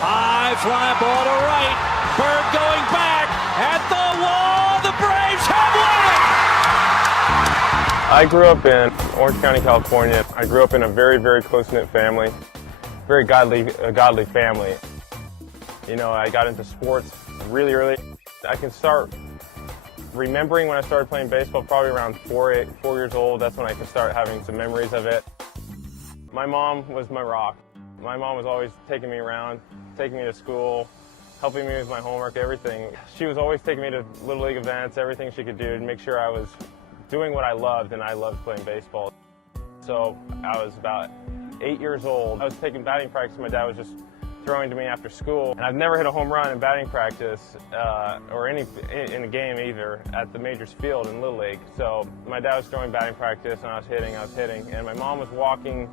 High fly ball to right. Bird going back at the wall. The Braves have won it! I grew up in Orange County, California. I grew up in a very, very close-knit family, very godly family. You know, I got into sports really early. I can start remembering when I started playing baseball probably around 4 years old. That's when I could start having some memories of it. My mom was my rock. My mom was always taking me around, taking me to school, helping me with my homework, everything. She was always taking me to Little League events, everything she could do to make sure I was doing what I loved, and I loved playing baseball. So I was about 8 years old. I was taking batting practice. My dad was just throwing to me after school. And I've never hit a home run in batting practice or in a game either at the Majors field in Little League. So my dad was throwing batting practice, and I was hitting. And my mom was walking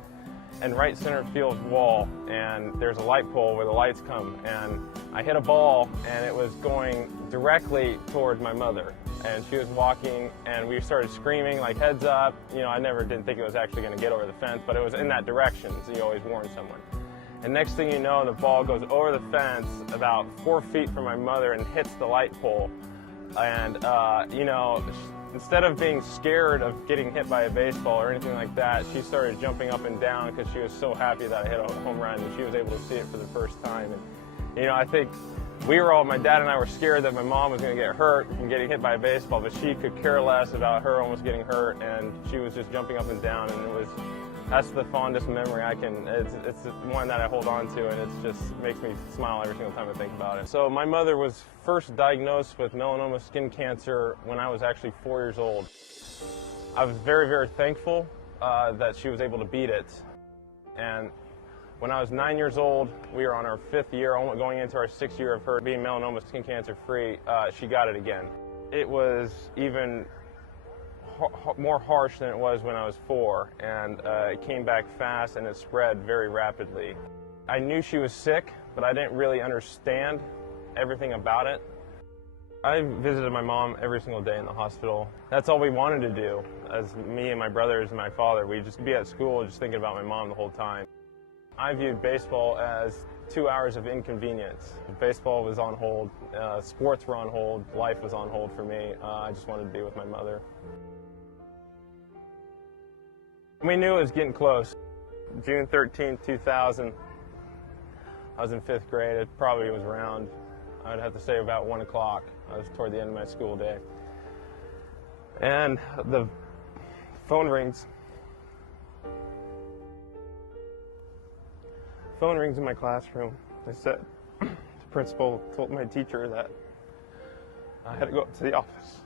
in right center field wall, and there's a light pole where the lights come, and I hit a ball, and it was going directly toward my mother, and she was walking, and we started screaming like, heads up. You know, I didn't think it was actually going to get over the fence, but it was in that direction, so you always warn someone. And next thing you know, the ball goes over the fence about 4 feet from my mother and hits the light pole. And you know, instead of being scared of getting hit by a baseball or anything like that, she started jumping up and down because she was so happy that I hit a home run, and she was able to see it for the first time. And you know, I think my dad and I were scared that my mom was going to get hurt from getting hit by a baseball, but she could care less about her almost getting hurt, and she was just jumping up and down, and that's the fondest memory it's one that I hold on to, and it just makes me smile every single time I think about it. So my mother was first diagnosed with melanoma skin cancer when I was actually 4 years old. I was very, very thankful that she was able to beat it. And when I was 9 years old, we were on our 5th year, going into our 6th year of her being melanoma skin cancer free, she got it again. It was even more harsh than it was when I was 4, and it came back fast and it spread very rapidly. I knew she was sick, but I didn't really understand everything about it. I visited my mom every single day in the hospital. That's all we wanted to do, as me and my brothers and my father. We'd just be at school just thinking about my mom the whole time. I viewed baseball as 2 hours of inconvenience. Baseball was on hold, sports were on hold, life was on hold for me. I just wanted to be with my mother. We knew it was getting close. June 13, 2000, I was in 5th grade. It probably was around, I'd have to say about 1 o'clock. I was toward the end of my school day. And the phone rings. Phone rings in my classroom. They said, the principal told my teacher that I had to go up to the office.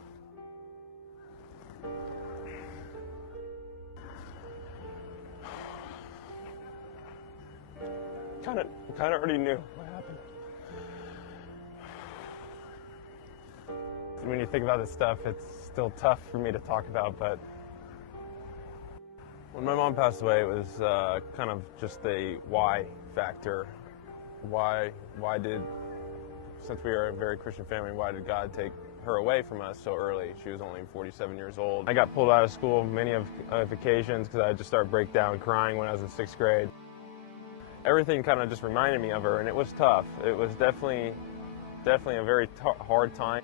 Kind of already knew what happened. When you think about this stuff, it's still tough for me to talk about, but when my mom passed away, it was kind of just a why factor. Why did, since we are a very Christian family, why did God take her away from us so early? She was only 47 years old. I got pulled out of school many of occasions because I just started breaking down crying when I was in 6th grade. Everything kind of just reminded me of her, and it was tough. It was definitely a very hard time.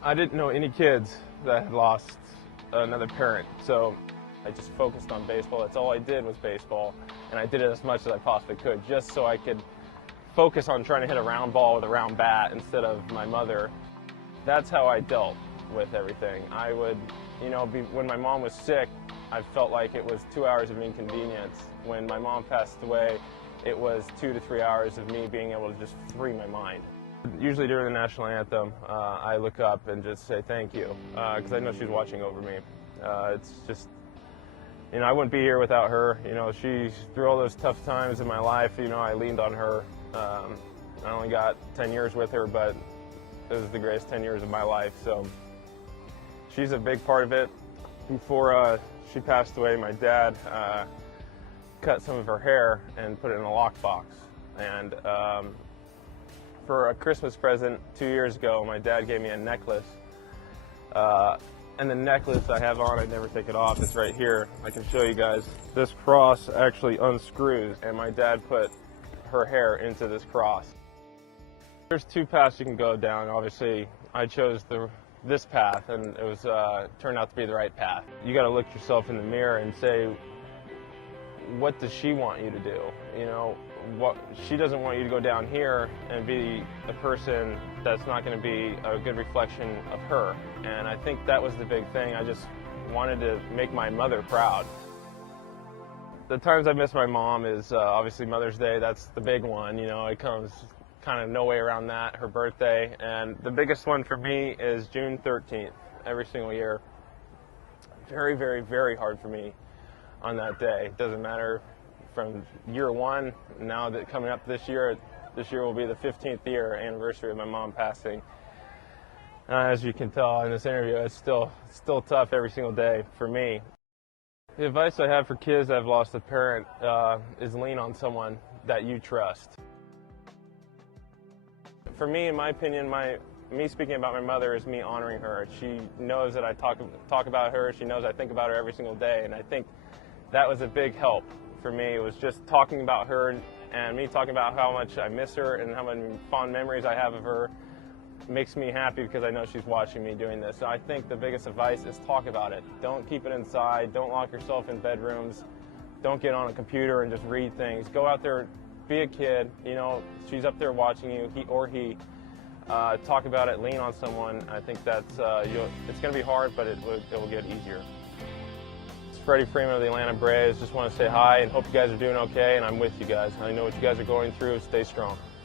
I didn't know any kids that had lost another parent, so I just focused on baseball. That's all I did was baseball, and I did it as much as I possibly could, just so I could focus on trying to hit a round ball with a round bat instead of my mother. That's how I dealt with everything. I would, you know, when my mom was sick, I felt like it was 2 hours of inconvenience. When my mom passed away, it was 2 to 3 hours of me being able to just free my mind. Usually during the national anthem, I look up and just say thank you, because I know she's watching over me. It's just, you know, I wouldn't be here without her. You know, through all those tough times in my life, you know, I leaned on her. I only got 10 years with her, but it was the greatest 10 years of my life, so she's a big part of it. Before she passed away, my dad cut some of her hair and put it in a lockbox. And for a Christmas present 2 years ago, my dad gave me a necklace. And the necklace I have on, I never take it off. It's right here. I can show you guys. This cross actually unscrews, and my dad put her hair into this cross. There's two paths you can go down. Obviously, I chose this path, and it was turned out to be the right path. You got to look yourself in the mirror and say, what does she want you to do? You know, what she doesn't want you to go down here and be a person that's not going to be a good reflection of her. And I think that was the big thing. I just wanted to make my mother proud. The times I miss my mom is obviously Mother's Day. That's the big one. You know, it comes kind of no way around that, her birthday. And the biggest one for me is June 13th, every single year. Very, very, very hard for me on that day. It doesn't matter from year one, now that coming up this year will be the 15th year anniversary of my mom passing. As you can tell in this interview, it's still tough every single day for me. The advice I have for kids that have lost a parent is lean on someone that you trust. For me, in my opinion, me speaking about my mother is me honoring her. She knows that I talk about her. She knows I think about her every single day, and I think that was a big help for me. It was just talking about her and me talking about how much I miss her and how many fond memories I have of her makes me happy because I know she's watching me doing this. So I think the biggest advice is talk about it. Don't keep it inside. Don't lock yourself in bedrooms. Don't get on a computer and just read things. Go out there, be a kid. You know, she's up there watching you, he or he. Talk about it, lean on someone. I think that's it's going to be hard, but it will get easier. It's Freddie Freeman of the Atlanta Braves. Just want to say hi and hope you guys are doing okay, and I'm with you guys. I know what you guys are going through. Stay strong.